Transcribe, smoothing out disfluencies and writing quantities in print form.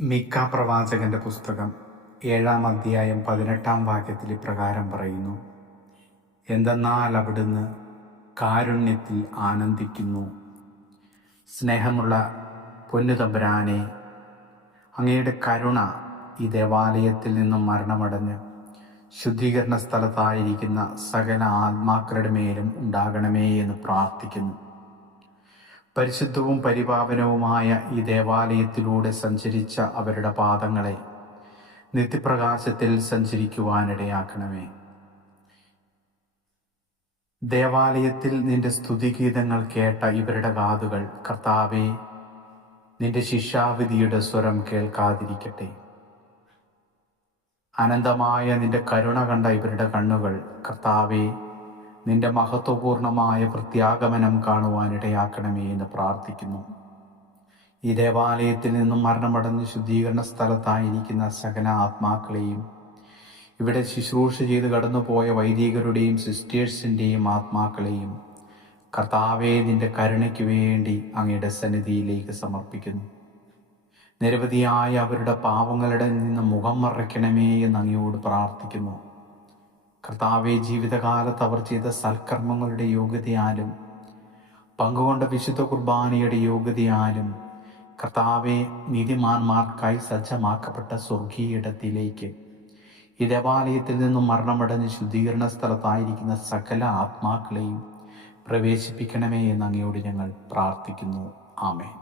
മീഖാ പ്രവാചകന്റെ പുസ്തകം 7-ാം അധ്യായം 18-ാം വാക്യത്തിൽ ഇപ്രകാരം പറയുന്നു: എന്തെന്നാൽ അവിടുന്ന് കാരുണ്യത്തിൽ ആനന്ദിക്കുന്നു. സ്നേഹമുള്ള പൊന്നുതമ്പുരാനെ, അങ്ങയുടെ കരുണ ഈ ദേവാലയത്തിൽ നിന്നും മരണമടഞ്ഞ് ശുദ്ധീകരണ സ്ഥലത്തായിരിക്കുന്ന സകല ആത്മാക്കളുടെ മേലും ഉണ്ടാകണമേ എന്ന് പ്രാർത്ഥിക്കുന്നു. പരിശുദ്ധവും പരിപാവനവുമായ ഈ ദേവാലയത്തിലൂടെ സഞ്ചരിച്ച അവരുടെ പാദങ്ങളെ നിത്യപ്രകാശത്തിൽ സഞ്ചരിക്കുവാനിടയാക്കണമേ. ദേവാലയത്തിൽ നിന്റെ സ്തുതിഗീതങ്ങൾ കേട്ട ഇവരുടെ കാതുകൾ, കർത്താവേ, നിന്റെ ശിക്ഷാവിധിയുടെ സ്വരം കേൾക്കാതിരിക്കട്ടെ. അനന്തമായ നിന്റെ കരുണ കണ്ട ഇവരുടെ കണ്ണുകൾ, കർത്താവേ, നിന്റെ മഹത്വപൂർണമായ പ്രത്യാഗമനം കാണുവാനിടയാക്കണമേ എന്ന് പ്രാർത്ഥിക്കുന്നു. ഈ ദേവാലയത്തിൽ നിന്നും മരണമടഞ്ഞ് ശുദ്ധീകരണ സ്ഥലത്തായിരിക്കുന്ന സകല ആത്മാക്കളെയും, ഇവിടെ ശുശ്രൂഷ ചെയ്ത് കടന്നുപോയ വൈദികരുടെയും സിസ്റ്റേഴ്സിൻ്റെയും ആത്മാക്കളെയും കർത്താവേ, നിന്റെ കരുണയ്ക്ക് വേണ്ടി അങ്ങയുടെ സന്നിധിയിലേക്ക് സമർപ്പിക്കുന്നു. നിരവധിയായ അവരുടെ പാവങ്ങളുടെ നിന്ന് മുഖം മറയ്ക്കണമേ എന്ന് അങ്ങയോട് പ്രാർത്ഥിക്കുന്നു. കർത്താവെ, ജീവിതകാലത്ത് അവർ ചെയ്ത സൽക്കർമ്മങ്ങളുടെ യോഗ്യതയാലും പങ്കുകൊണ്ട വിശുദ്ധ കുർബാനയുടെ യോഗ്യതയാലും കർത്താവെ, നീതിമാന്മാർക്കായി സജ്ജമാക്കപ്പെട്ട സ്വർഗീയ ഇടത്തിലേക്ക് ഈ ദേവാലയത്തിൽ നിന്നും മരണമടഞ്ഞ് ശുദ്ധീകരണ സ്ഥലത്തായിരിക്കുന്ന സകല ആത്മാക്കളെയും പ്രവേശിപ്പിക്കണമേ എന്ന് അങ്ങയോട് ഞങ്ങൾ പ്രാർത്ഥിക്കുന്നു. ആമേൻ.